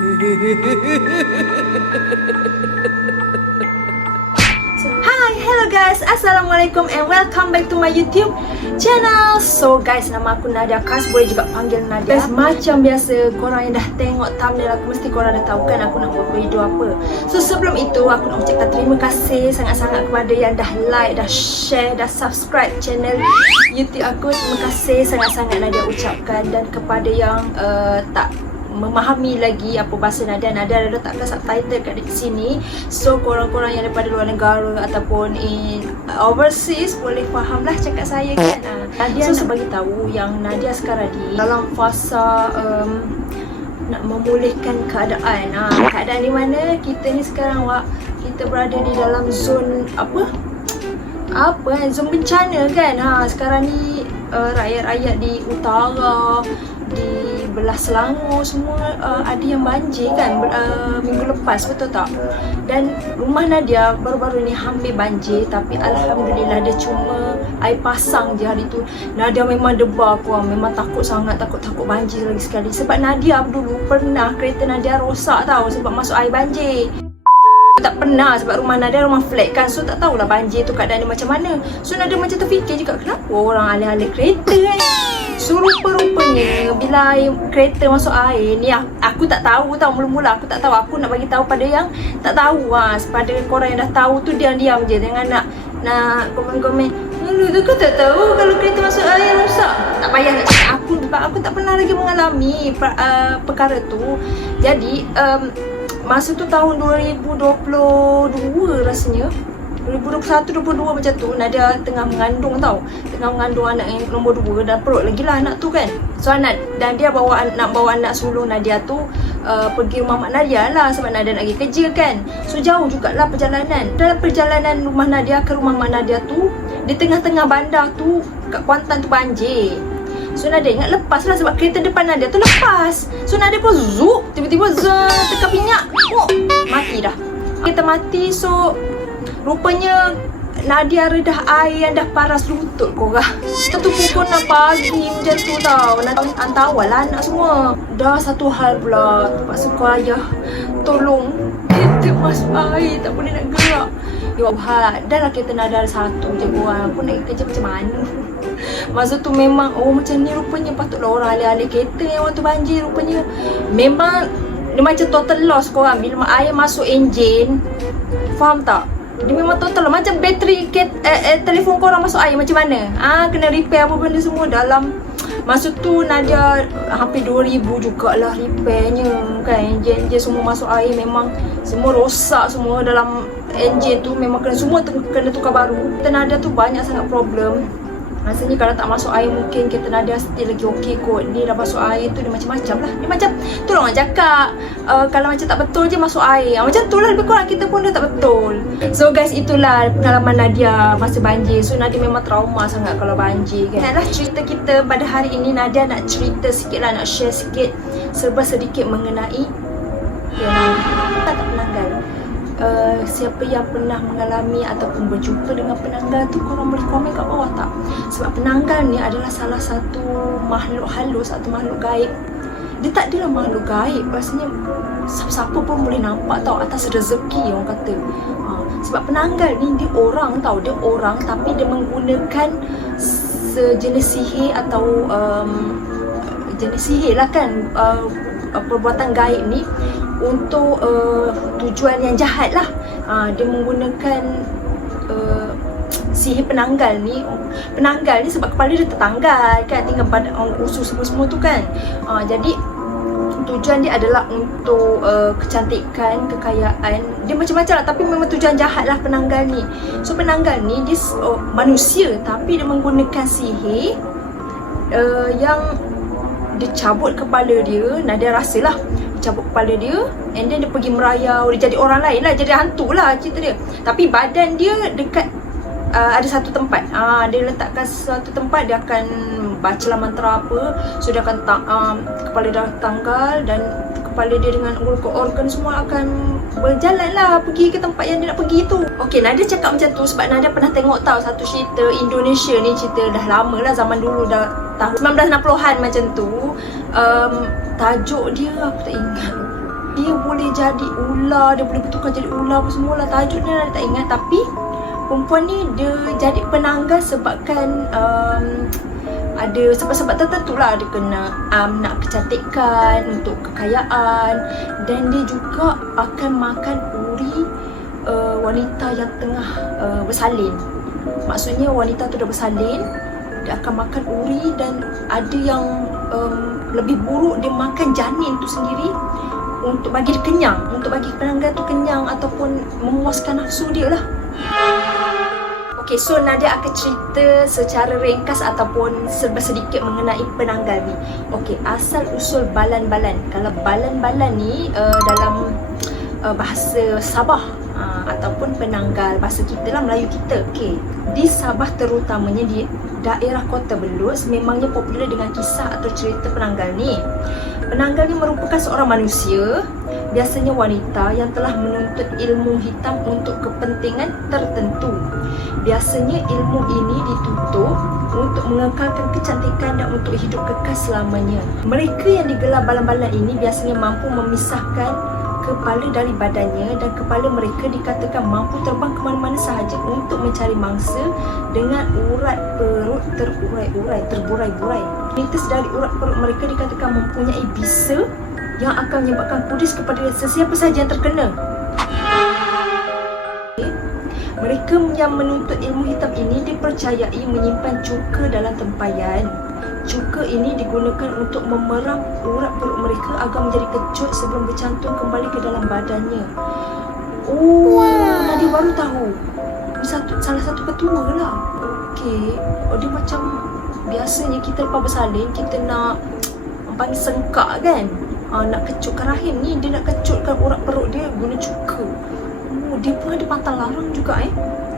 Hi, hello guys, Assalamualaikum and welcome back to my YouTube channel. So guys, nama aku Nadia Kas, boleh juga panggil Nadia. Guys, macam biasa, korang yang dah tengok thumbnail aku, mesti korang dah tahu kan aku nak buat video apa. So sebelum itu, aku nak ucapkan terima kasih sangat-sangat kepada yang dah like, dah share, dah subscribe channel YouTube aku. Terima kasih sangat-sangat Nadia ucapkan. Dan kepada yang tak memahami lagi apa bahasa Nadia ada letakkan subtitle kat sini. So korang-korang yang daripada luar negara ataupun overseas boleh faham lah cakap saya kan. Nadia nak bagi tahu yang Nadia sekarang ni dalam fasa nak memulihkan keadaan. Keadaan di mana kita ni sekarang kita berada di dalam zon zon bencana kan. Sekarang ni rakyat-rakyat di utara, di belah Selangor semua ada yang banjir kan minggu lepas, betul tak? Dan rumah Nadia baru-baru ni hampir banjir, tapi alhamdulillah dia cuma air pasang je hari tu. Nadia memang debar korang, memang takut sangat, takut banjir lagi sekali. Sebab Nadia dulu pernah kereta Nadia rosak tau sebab masuk air banjir. Tak pernah sebab rumah Nadia rumah flat kan, so tak tahulah banjir tu keadaan dia macam mana. So Nadia macam terfikir juga, kenapa orang alih-alih kereta kan. So rupa-rupanya bila kereta masuk air ni, aku tak tahu tau, mula-mula aku tak tahu. Aku nak bagi tahu pada yang tak tahu. Pada korang yang dah tahu tu diam-diam je, jangan nak komen-komen, "Lu tu kau tak tahu kalau kereta masuk air rosak." Tak payah nak cakap aku sebab aku tak pernah lagi mengalami perkara tu. Jadi masa tu tahun 2022 rasanya, 2021-22 macam tu, Nadia tengah mengandung tau. Tengah mengandung anak yang nombor 2 dan perut lagi lah anak tu kan. So dan dia nak bawa anak sulung Nadia tu pergi rumah mak Nadia lah sebab Nadia nak pergi kerja kan. So jauh jugalah perjalanan. Dalam perjalanan rumah Nadia ke rumah mak Nadia tu, di tengah-tengah bandar tu kat Kuantan tu banjir. So Nadia ingat lepas lah sebab kereta depan Nadia tu lepas. So Nadia pun zup, tiba-tiba tekan minyak, mati dah. Kereta mati. So rupanya Nadia redah air yang dah paras lutut korang. Itu pukul 6 pagi macam tu tau. Nadia antawal lah anak semua. Dah satu hal pula, terpaksa kau ayah tolong kita masuk air, tak boleh nak gerak. Ya Allah, dah lah kereta Nadia ada satu je korang. Aku nak kerja macam mana. Masa tu memang macam ni rupanya patutlah orang alih-alih kereta yang waktu banjir. Rupanya memang dia macam total loss korang. Bila air masuk enjin, faham tak? Dia memang total lah. Macam bateri telefon korang masuk air macam mana? Kena repair apa benda semua dalam. Masa tu Nadia hampir 2,000 jugalah repairnya kan. Enjin semua masuk air, memang semua rosak semua dalam enjin tu. Memang kena tukar baru. Nadia tu banyak sangat problem. Rasanya kalau tak masuk air mungkin kereta Nadia still lagi okey kot. Ni dah masuk air tu dia macam-macam lah. Dia macam tu lah orang cakap, kalau macam tak betul je masuk air. Macam tu lah lebih kurang, kita pun dah tak betul. So guys, itulah pengalaman Nadia masa banjir. So Nadia memang trauma sangat kalau banjir kan. Adalah cerita kita pada hari ini. Nadia nak cerita sikit lah, nak share sikit serba sedikit mengenai tak penanggal. Siapa yang pernah mengalami ataupun berjumpa dengan penanggal tu, korang boleh komen kat bawah tak? Sebab penanggal ni adalah salah satu makhluk halus atau makhluk gaib. Dia tak adalah makhluk gaib, rasanya siapa-siapa pun boleh nampak tau, atas rezeki orang kata. Sebab penanggal ni dia orang tau, dia orang tapi dia menggunakan sejenis sihir atau jenis sihir lah kan, perbuatan gaib ni untuk tujuan yang jahat lah. Dia menggunakan sihir penanggal ni. Penanggal ni sebab kepala dia tertanggal kan, tinggal pada usus semua tu kan. Jadi tujuan dia adalah untuk kecantikan, kekayaan. Dia macam-macam lah, tapi memang tujuan jahat lah penanggal ni. So penanggal ni dia manusia tapi dia menggunakan sihir yang dia cabut kepala dia. Nadia rasalah cabut kepala dia, and then dia pergi merayau, dia jadi orang lain lah, jadi hantu lah cerita dia. Tapi badan dia dekat ada satu tempat. Dia letakkan satu tempat, dia akan bacalah mantra apa. So dia akan kepala dia tanggal dan kepala dia dengan organ semua akan berjalan lah pergi ke tempat yang dia nak pergi tu. Okay, Nadia cakap macam tu sebab Nadia pernah tengok tahu satu cerita Indonesia ni. Cerita dah lama lah, zaman dulu, dah tahun 1960-an macam tu. Tajuk dia aku tak ingat. Dia boleh jadi ular, dia boleh bertukar jadi ular apa semua lah. Tajuk ni tak ingat, tapi perempuan ni dia jadi penanggal sebabkan ada sebab-sebab tertentu lah. Dia kena nak kecantikan, untuk kekayaan, dan dia juga akan makan uri wanita yang tengah bersalin. Maksudnya wanita tu dah bersalin, dia akan makan uri, dan ada yang lebih buruk, dia makan janin tu sendiri untuk bagi dia kenyang, untuk bagi penanggal tu kenyang ataupun memuaskan nafsu dia lah. Okay, so Nadia akan cerita secara ringkas ataupun serba sedikit mengenai penanggal ni. Okay, asal usul balan-balan. Kalau balan-balan ni dalam bahasa Sabah ataupun penanggal bahasa kita lah, Melayu kita. Okay, di Sabah terutamanya di daerah Kota Belus memangnya popular dengan kisah atau cerita penanggal ni. Penanggal ni merupakan seorang manusia, biasanya wanita yang telah menuntut ilmu hitam untuk kepentingan tertentu. Biasanya ilmu ini dituntut untuk mengekalkan kecantikan dan untuk hidup kekal selamanya. Mereka yang digelar balan-balan ini biasanya mampu memisahkan kepala dari badannya, dan kepala mereka dikatakan mampu terbang ke mana-mana sahaja untuk mencari mangsa dengan urat perut terburai-burai. Mitos dari urat perut mereka dikatakan mempunyai bisa yang akan menyebabkan kudis kepada sesiapa sahaja yang terkena. Mereka yang menuntut ilmu hitam ini dipercayai menyimpan cuka dalam tempayan. Cuka ini digunakan untuk memeram urat perut mereka agar menjadi kecut sebelum bercantum kembali ke dalam badannya. Nadia baru tahu. Salah satu ketua lah. Okey, dia macam biasanya kita lepas bersalin, kita nak panggil sengkak kan, nak kecutkan rahim ni, dia nak kecutkan urat perut dia guna cuka. Dia pun ada pantang larang juga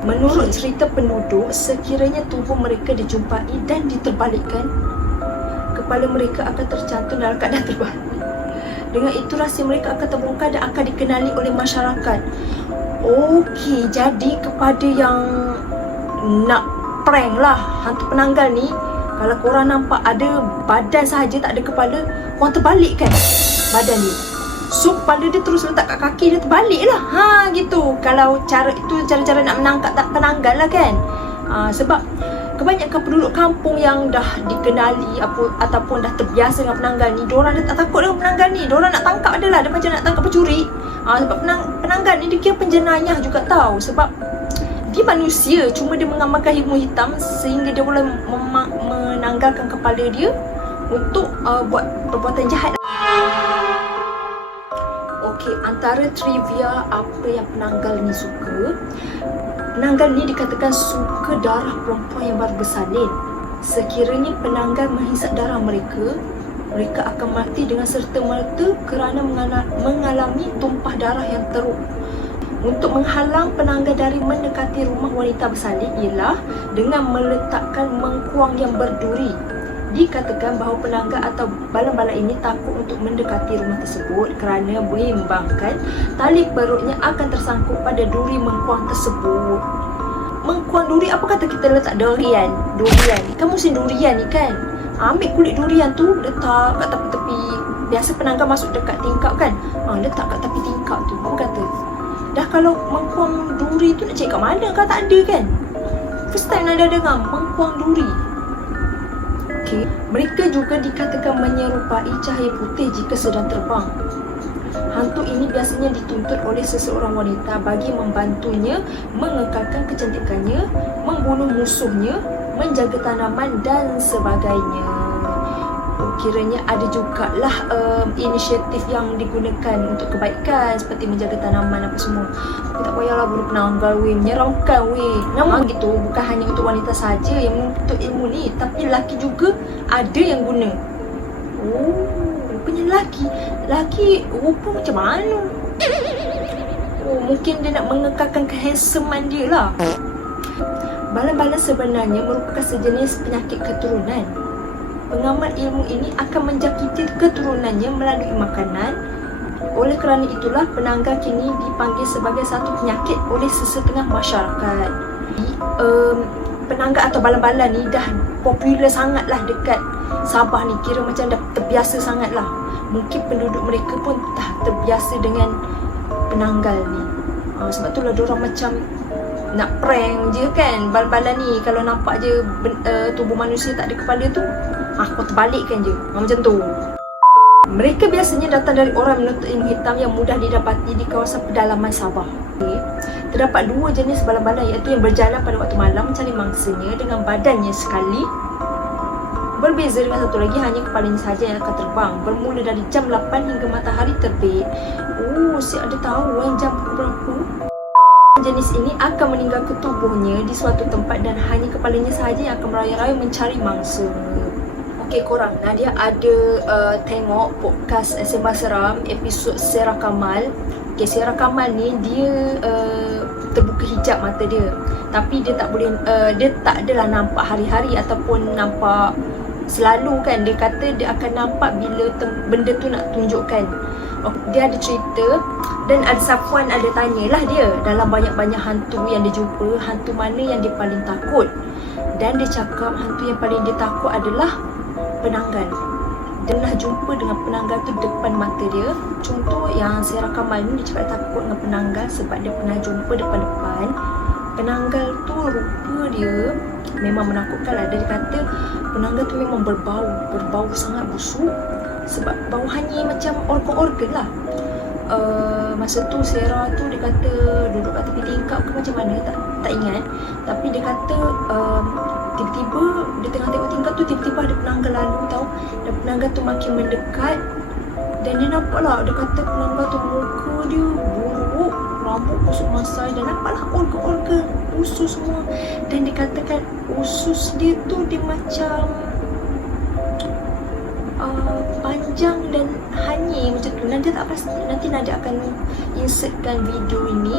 Menurut cerita penduduk, sekiranya tubuh mereka dijumpai dan diterbalikkan, kepala mereka akan tercantum dalam keadaan terbalik. Dengan itu rahsia mereka akan terbongkar dan akan dikenali oleh masyarakat. Okey, jadi kepada yang nak prank lah hantu penanggal ni, kalau korang nampak ada badan sahaja tak ada kepala, korang terbalikkan badan dia. So kepala dia terus letak kat kaki dia, terbalik lah. Gitu. Kalau cara itu cara-cara nak menangkap penanggal lah kan. Sebab kebanyakan penduduk kampung yang dah dikenali ataupun dah terbiasa dengan penanggal ni, diorang dah tak takut dengan penanggal ni. Diorang nak tangkap adalah, dia macam nak tangkap pencuri. Sebab penanggal ni dia kira penjenayah juga tahu. Sebab dia manusia, cuma dia mengamalkan ilmu hitam sehingga dia boleh menanggalkan kepala dia untuk buat perbuatan jahat. Okey, antara trivia apa yang penanggal ni suka. Penanggal ni dikatakan suka darah perempuan yang baru bersalin. Sekiranya penanggal menghisap darah mereka, mereka akan mati dengan serta-merta kerana mengalami tumpah darah yang teruk. Untuk menghalang penanggal dari mendekati rumah wanita bersalin ialah dengan meletakkan mengkuang yang berduri. Dikatakan bahawa penanggal atau balan-balan ini takut untuk mendekati rumah tersebut kerana membimbangkan tali perutnya akan tersangkut pada duri mengkuang tersebut. Mengkuang duri, apa kata kita letak durian kan, musim durian ni kan. Ambil kulit durian tu, letak kat tepi-tepi. Biasa penanggal masuk dekat tingkap kan, letak kat tepi tingkap tu. Apa kata? Dah kalau mengkuang duri tu nak cari kat mana, kan tak ada kan. First time ada dengar mengkuang duri. Okay. Mereka juga dikatakan menyerupai cahaya putih jika sedang terbang. Hantu ini biasanya dituntut oleh seseorang wanita bagi membantunya mengekalkan kecantikannya, membunuh musuhnya, menjaga tanaman dan sebagainya. Kiranya ada jugalah inisiatif yang digunakan untuk kebaikan seperti menjaga tanaman apa semua. Tapi tak payahlah bunuh penanggal weh, menyeramkan weh. Nama gitu, bukan hanya untuk wanita saja yang menuntut ilmu ni, tapi lelaki juga ada yang guna. Rupanya lelaki rupa macam mana? Mungkin dia nak mengekalkan kehandsomean dia lah. Balan-balan sebenarnya merupakan sejenis penyakit keturunan. Pengamal ilmu ini akan menjangkiti keturunannya melalui makanan. Oleh kerana itulah penanggal kini dipanggil sebagai satu penyakit oleh sesetengah masyarakat. Penanggal atau balan-balan ni dah popular sangatlah dekat Sabah ni kira macam dah terbiasa sangat lah. Mungkin penduduk mereka pun dah terbiasa dengan penanggal ni. Sebab tu lah diorang macam nak prank je kan. Bal-balan ni kalau nampak je tubuh manusia tak ada kepala tu, kau terbalikkan je. Macam tu. Mereka biasanya datang dari orang menuntut ilmu hitam yang mudah didapati di kawasan pedalaman Sabah. Terdapat 2 jenis balang-balang, iaitu yang berjalan pada waktu malam mencari mangsanya dengan badannya sekali. Berbeza dengan satu lagi, hanya kepalanya sahaja yang akan terbang, bermula dari jam 8 hingga matahari terbit. Si ada tahu jam pukul berapa. Jenis ini akan meninggalkan tubuhnya di suatu tempat dan hanya kepalanya sahaja yang akan merayau-rayau mencari mangsa. Okay korang, Nadia ada tengok podcast Sembang Seram episod Sarah Kamal. Okay, Sarah Kamal ni dia terbuka hijab mata dia. Tapi dia tak boleh, dia tak adalah nampak hari-hari ataupun nampak selalu kan. Dia kata dia akan nampak bila benda tu nak tunjukkan. Dia ada cerita dan ada Safwan ada tanyalah dia dalam banyak-banyak hantu yang dia jumpa, hantu mana yang dia paling takut. Dan dia cakap hantu yang paling dia takut adalah penanggal. Dia pernah jumpa dengan penanggal tu depan mata dia. Contoh yang Sarah Kamal ni, dia cakap takut dengan penanggal sebab dia pernah jumpa depan-depan. Penanggal tu rupa dia memang menakutkan lah. Dia kata penanggal tu memang berbau sangat busuk. Sebab bau hanyir macam organ-organ lah. Masa tu Sarah tu dia kata duduk kat tepi tingkap ke macam mana, tak ingat. Tapi dia kata tiba-tiba dia tengah tengok tingkap tu, tiba-tiba ada penanggal lalu tau. Dan penanggal tu makin mendekat dan dia nampak lah, dia kata penanggal tu muka dia buruk, rambut busuk masai dan nampaklah organ-organ usus semua. Dan dia katakan usus dia tu dia macam panjang dan hanyir macam tu. Nadia tak pasti, nanti Nadia akan insertkan video ini.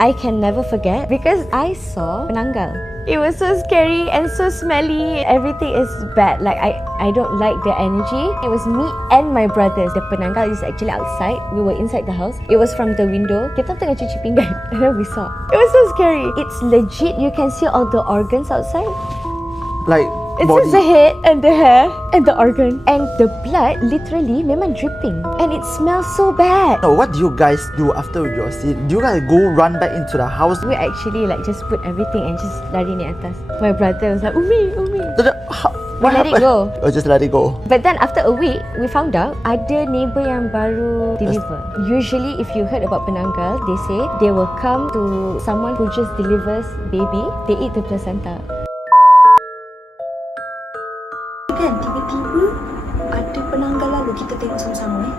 I can never forget because I saw penanggal. It was so scary and so smelly. Everything is bad. Like I don't like the energy. It was me and my brothers. The penanggal is actually outside. We were inside the house. It was from the window. Kita tengah cuci pinggan and then we saw. It was so scary. It's legit. You can see all the organs outside. Like It's body. just the head and the hair and the organ. And the blood literally memang dripping. And it smells so bad. No, what do you guys do after your scene? Do you guys go run back into the house? We actually like just put everything and just lari naik atas. My brother was like, Umi. What let it happened? go. Oh, just let it go. But then after a week, we found out ada neighbor yang baru deliver. Usually if you heard about penanggal, they say they will come to someone who just delivers baby. They eat the placenta. Kan tiba-tiba ada penanggal lalu, kita tengok sama-sama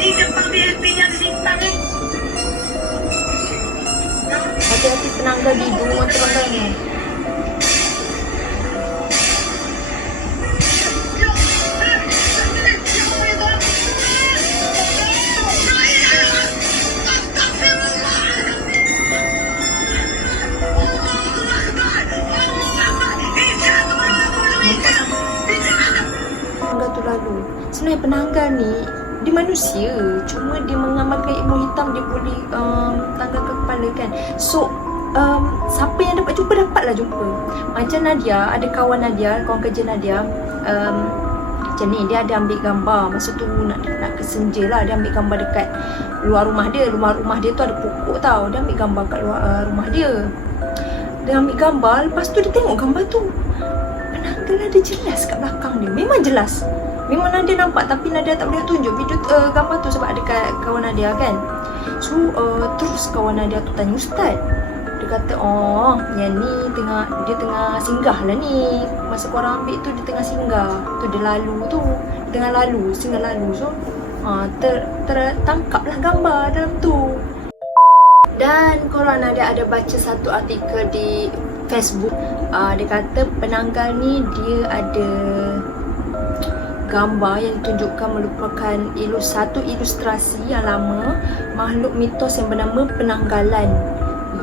Ini depan BSP-nya Sintang ni. Hati-hati penanggal di hidung penanggal ni. Penanggal tu lalu. Sebenarnya penanggal ni dia manusia, cuma dia mengamalkan ilmu hitam, dia boleh tanggalkan kepala kan. So siapa yang dapat jumpa, dapatlah jumpa. Macam Nadia, ada kawan Nadia, kawan kerja Nadia, macam ni, dia ada ambil gambar. Masa tu nak kesenja lah, dia ambil gambar dekat luar rumah dia. Rumah dia tu ada pokok tau. Dia ambil gambar kat luar rumah dia. Dia ambil gambar, lepas tu dia tengok gambar tu, penanggal ada jelas kat belakang dia. Memang jelas. Memang Nadia nampak, tapi Nadia tak boleh tunjuk video gambar tu sebab ada kat kawan Nadia kan. So terus kawan Nadia tu tanya ustaz. Dia kata, yang ni dia tengah singgah lah ni. Masa korang ambil tu dia tengah singgah. Tu dia lalu tu, singgah lalu. So tertangkap lah gambar dalam tu. Dan korang ada baca satu artikel di Facebook. Dia kata penanggal ni dia ada gambar yang ditunjukkan merupakan satu ilustrasi yang lama makhluk mitos yang bernama penanggalan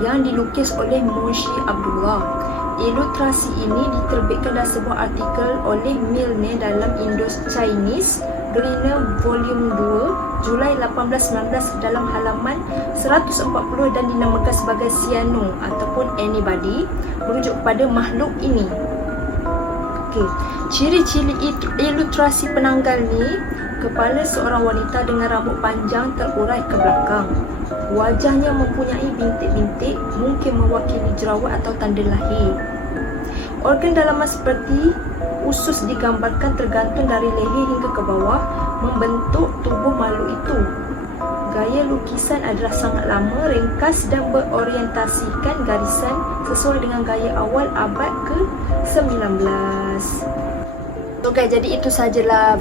yang dilukis oleh Munshi Abdullah. Ilustrasi ini diterbitkan dalam sebuah artikel oleh Milne dalam Indo-Chinese Gerina Volume 2 Julai 1819 dalam halaman 140 dan dinamakan sebagai Cyano ataupun Anybody, merujuk kepada makhluk ini. Okey, ciri-ciri ilustrasi penanggal ni: kepala seorang wanita dengan rambut panjang terurai ke belakang. Wajahnya mempunyai bintik-bintik, mungkin mewakili jerawat atau tanda lahir. Organ dalaman seperti usus digambarkan tergantung dari leher hingga ke bawah, membentuk tubuh makhluk itu. Gaya lukisan adalah sangat lama, ringkas dan berorientasikan garisan sesuai dengan gaya awal abad ke-19. So guys, jadi itu sajalah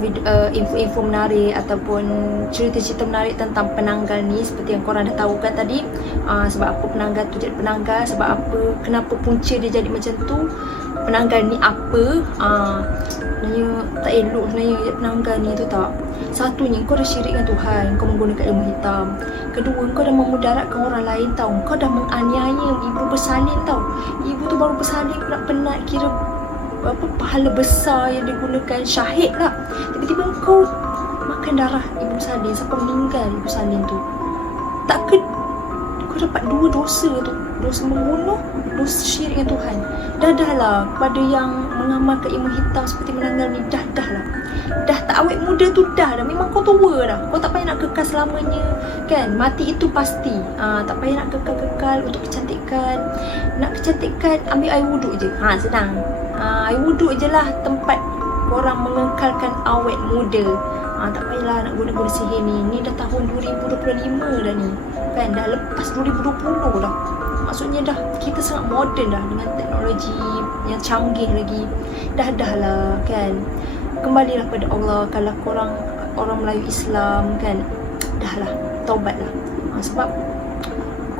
info-info menarik ataupun cerita-cerita menarik tentang penanggal ni. Seperti yang korang dah tahu kan tadi, sebab apa penanggal tu jadi penanggal, sebab apa, kenapa punca dia jadi macam tu, penanggal ni apa. Sebenarnya tak elok sebenarnya jadi penanggal ni tu tak. Satunya, kau dah syirik dengan Tuhan, kau menggunakan ilmu hitam. Kedua, kau dah memudaratkan orang lain tau. Kau dah menganiaya ibu bersalin tau. Ibu tu baru bersalin penat, kira apa pahala besar yang digunakan, syahid lah. Tiba-tiba kau makan darah ibu salin sampai meninggal ibu salin tu. Tak ke kau dapat dua dosa tu, dosa membunuh, dosa syirik dengan Tuhan. Dah lah kepada yang mengamalkan ilmu hitam seperti menanggal ni, dah lah. Dah tak awet muda tu, dah memang kau tua dah. Kau tak payah nak kekal selamanya kan. Mati itu pasti. Tak payah nak kekal untuk kecantikan. Nak kecantikan, ambil air wuduk je. Senang. Air wuduk je lah tempat korang mengekalkan awet muda. Tak payahlah nak guna-guna sihir ni. Ni dah tahun 2025 dah ni kan. Dah lepas 2020 dah. Maksudnya dah kita sangat moden dah dengan teknologi yang canggih lagi. Dah lah kan. Kembalilah pada Allah. Kalau korang orang Melayu Islam kan, dah lah, taubatlah. Sebab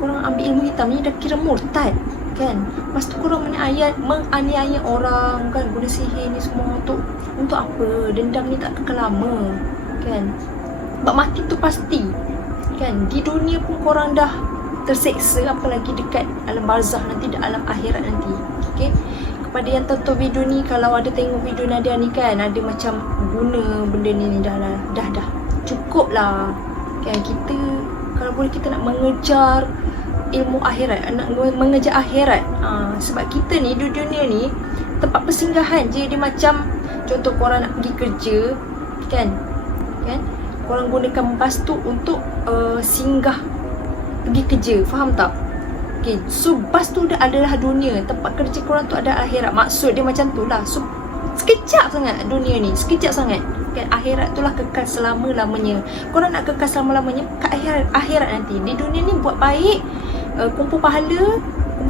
korang ambil ilmu hitam ni dah kira murtad kan. Lepas tu korang menganiaya orang kan, guna sihir ni semua untuk apa? Dendam ni tak kekal lama kan. Sebab mati tu pasti kan. Di dunia pun korang dah terseksa, apalagi dekat alam barzah nanti, di alam akhirat nanti. Okay, kepada yang tonton video ni, kalau ada tengok video Nadia ni kan, ada macam guna benda ni, dah cukup lah kan. Kita kalau boleh kita nak mengejar ilmu akhirat, nak mengejar akhirat. Sebab kita ni di dunia ni tempat persinggahan je. Dia macam contoh korang nak pergi kerja kan, korang gunakan bas tu untuk singgah pergi kerja, faham tak? Okay, so bas tu adalah dunia, tempat kerja korang tu ada akhirat. Maksud dia macam tu lah. So sekejap sangat dunia ni, sekejap sangat kan. Akhirat tu lah kekal selama-lamanya. Korang nak kekal selama-lamanya kat akhirat nanti. Di dunia ni buat baik, kumpul pahala,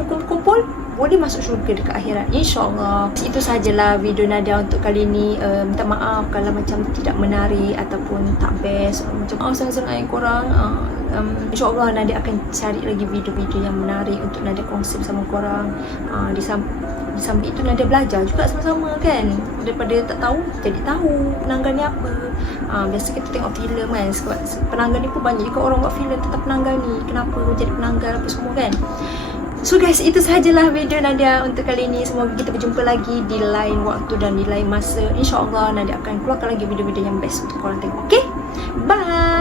kumpul, boleh masuk syurga dekat akhirat, InsyaAllah. Itu sajalah video Nadia untuk kali ni. Minta maaf kalau macam tidak menarik ataupun tak best. Macam maaf sangat-sangat korang. InsyaAllah Nadia akan cari lagi video-video yang menarik untuk Nadia kongsi bersama korang. Di samping itu Nadia belajar juga sama-sama kan. Daripada tak tahu, jadi tahu penanggal ni apa. Biasa kita tengok filem kan, sebab penanggal ni pun banyak juga orang buat filem tentang penanggal ni. Kenapa jadi penanggal apa semua kan. So guys, itu sahajalah video Nadia untuk kali ini. Semoga kita berjumpa lagi di lain waktu dan di lain masa. InsyaAllah Nadia akan keluarkan lagi video-video yang best untuk korang tengok. Okay, bye.